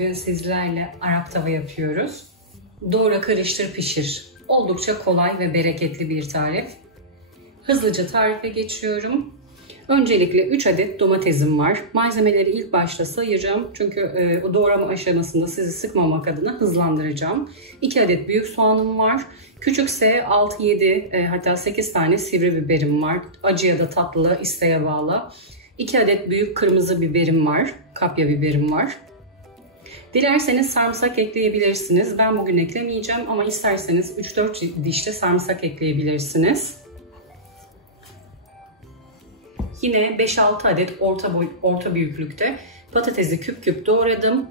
Bugün sizlerle Arap tava yapıyoruz. Doğra, karıştır, pişir. Oldukça kolay ve bereketli bir tarif. Hızlıca tarife geçiyorum. Öncelikle 3 adet domatesim var. Malzemeleri ilk başta sayacağım. Çünkü o doğrama aşamasında sizi sıkmamak adına hızlandıracağım. 2 adet büyük soğanım var. Küçükse 6-7 hatta 8 tane sivri biberim var. Acı ya da tatlı isteğe bağlı. 2 adet büyük kırmızı biberim var. Kapya biberim var. Dilerseniz sarımsak ekleyebilirsiniz. Ben bugün eklemeyeceğim ama isterseniz 3-4 diş de sarımsak ekleyebilirsiniz. Yine 5-6 adet orta büyüklükte patatesi küp küp doğradım.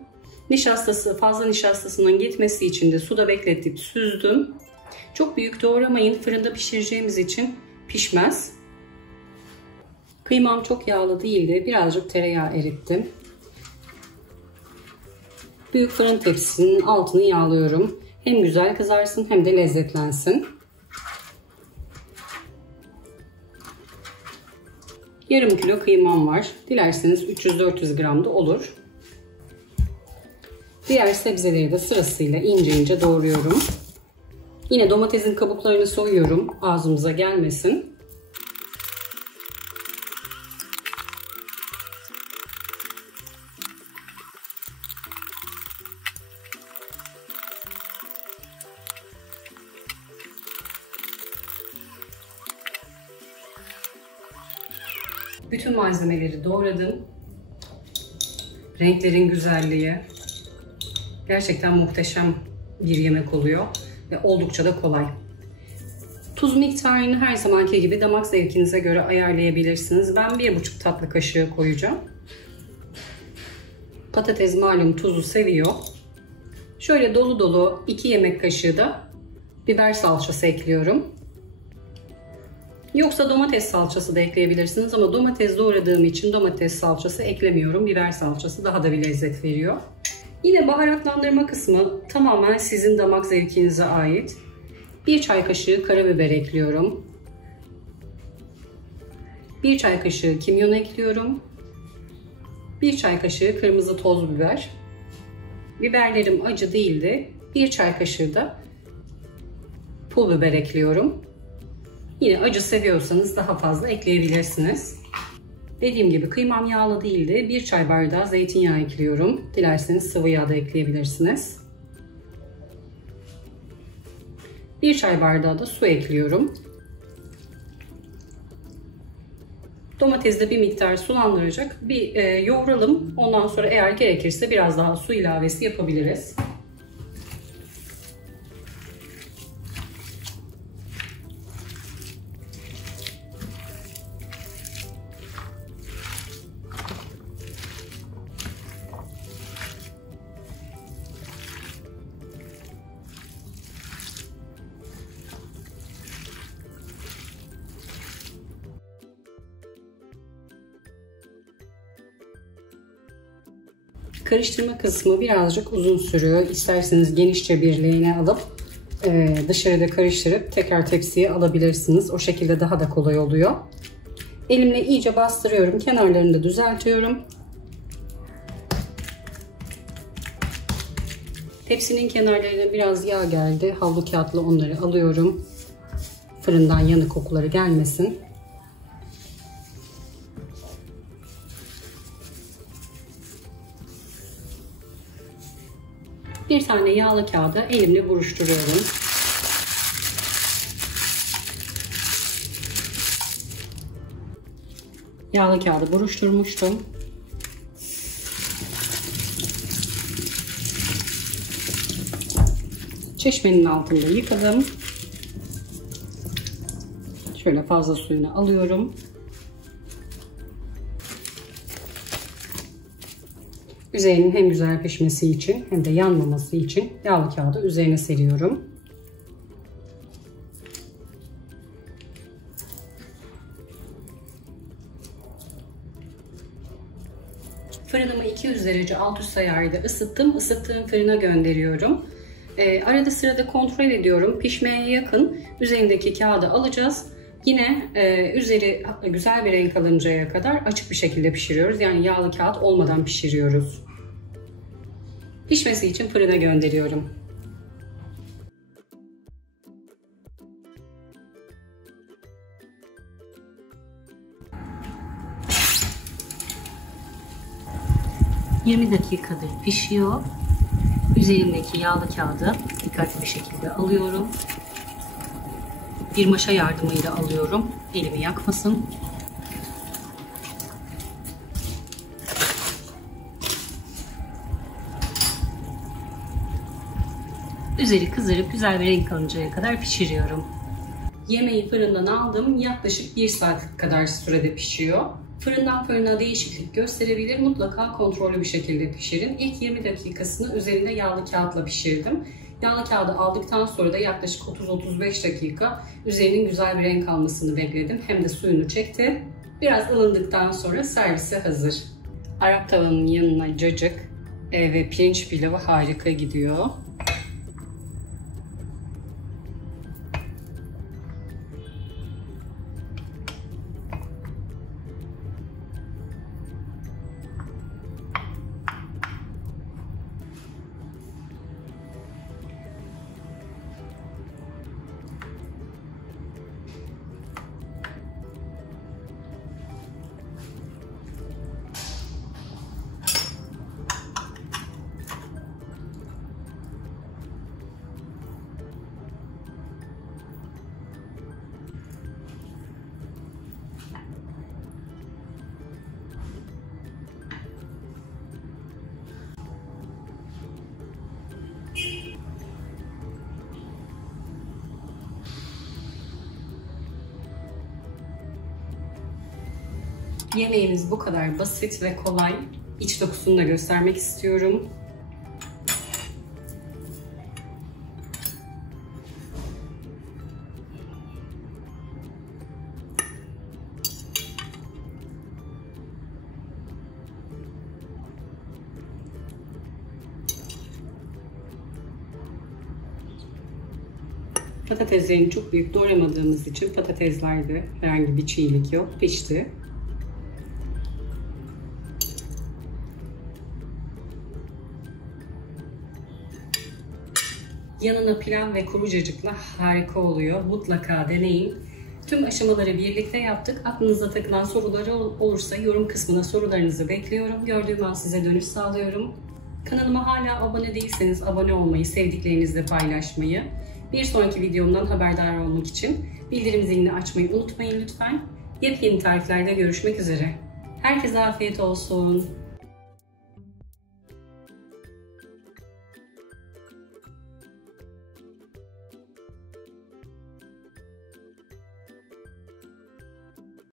Fazla nişastasının gitmesi için de suda bekletip süzdüm. Çok büyük doğramayın, fırında pişireceğimiz için pişmez. Kıymam çok yağlı değildi. Birazcık tereyağı erittim. Büyük fırın tepsisinin altını yağlıyorum. Hem güzel kızarsın hem de lezzetlensin. Yarım kilo kıymam var. Dilerseniz 300-400 gram da olur. Diğer sebzeleri de sırasıyla ince ince doğruyorum. Yine domatesin kabuklarını soyuyorum. Ağzımıza gelmesin. Bütün malzemeleri doğradım. Renklerin güzelliği gerçekten muhteşem bir yemek oluyor ve oldukça da kolay. Tuz miktarını her zamanki gibi damak zevkinize göre ayarlayabilirsiniz. Ben 1,5 tatlı kaşığı koyacağım. Patates malum tuzu seviyor. Şöyle dolu dolu 2 yemek kaşığı da biber salçası ekliyorum. Yoksa domates salçası da ekleyebilirsiniz ama domates doğradığım için domates salçası eklemiyorum. Biber salçası daha da bir lezzet veriyor. Yine baharatlandırma kısmı tamamen sizin damak zevkinize ait. 1 çay kaşığı karabiber ekliyorum. 1 çay kaşığı kimyon ekliyorum. 1 çay kaşığı kırmızı toz biber. Biberlerim acı değildi. 1 çay kaşığı da pul biber ekliyorum. Yine acı seviyorsanız daha fazla ekleyebilirsiniz. Dediğim gibi kıymam yağlı değildi. 1 çay bardağı zeytinyağı ekliyorum. Dilerseniz sıvı yağ da ekleyebilirsiniz. 1 çay bardağı da su ekliyorum. Domatesi de bir miktar sulandıracak. Bir yoğuralım. Ondan sonra eğer gerekirse biraz daha su ilavesi yapabiliriz. Karıştırma kısmı birazcık uzun sürüyor. İsterseniz genişçe bir leğene alıp dışarıda karıştırıp tekrar tepsiye alabilirsiniz. O şekilde daha da kolay oluyor. Elimle iyice bastırıyorum. Kenarlarını da düzeltiyorum. Tepsinin kenarlarına biraz yağ geldi. Havlu kağıtla onları alıyorum. Fırından yanık kokuları gelmesin. Bir tane yağlı kağıda elimle buruşturuyorum. Yağlı kağıdı buruşturmuştum. Çeşmenin altında yıkadım. Şöyle fazla suyunu alıyorum. Üzerinin hem güzel pişmesi için hem de yanmaması için yağlı kağıdı üzerine seriyorum. Fırınımı 200 derece alt üst ayarda ısıttım. Isıttığım fırına gönderiyorum. Arada sırada kontrol ediyorum. Pişmeye yakın üzerindeki kağıdı alacağız. Yine üzeri güzel bir renk alıncaya kadar açık bir şekilde pişiriyoruz. Yani yağlı kağıt olmadan pişiriyoruz. Pişmesi için fırına gönderiyorum. ...20 dakikadır pişiyor. Üzerindeki yağlı kağıdı dikkatli bir şekilde alıyorum. Bir maşa yardımıyla alıyorum. Elimi yakmasın. Üzeri kızarıp güzel bir renk alıncaya kadar pişiriyorum. Yemeği fırından aldım. Yaklaşık 1 saat kadar sürede pişiyor. Fırından fırına değişiklik gösterebilir. Mutlaka kontrollü bir şekilde pişirin. İlk 20 dakikasını üzerinde yağlı kağıtla pişirdim. Yağlı kağıdı aldıktan sonra da yaklaşık 30-35 dakika üzerinin güzel bir renk almasını bekledim. Hem de suyunu çekti. Biraz ılındıktan sonra servise hazır. Arap tavanın yanına cacık ve pirinç pilavı harika gidiyor. Yemeğimiz bu kadar basit ve kolay. İç dokusunu da göstermek istiyorum. Patateslerini çok büyük doğramadığımız için patateslerde herhangi bir çiğlik yok. Pişti. Yanına pilav ve kuru cacıkla harika oluyor. Mutlaka deneyin. Tüm aşamaları birlikte yaptık. Aklınıza takılan soruları olursa yorum kısmına sorularınızı bekliyorum. Gördüğüm an size dönüş sağlıyorum. Kanalıma hala abone değilseniz abone olmayı, sevdiklerinizle paylaşmayı, bir sonraki videomdan haberdar olmak için bildirim zilini açmayı unutmayın lütfen. Yepyeni tariflerde görüşmek üzere. Herkese afiyet olsun.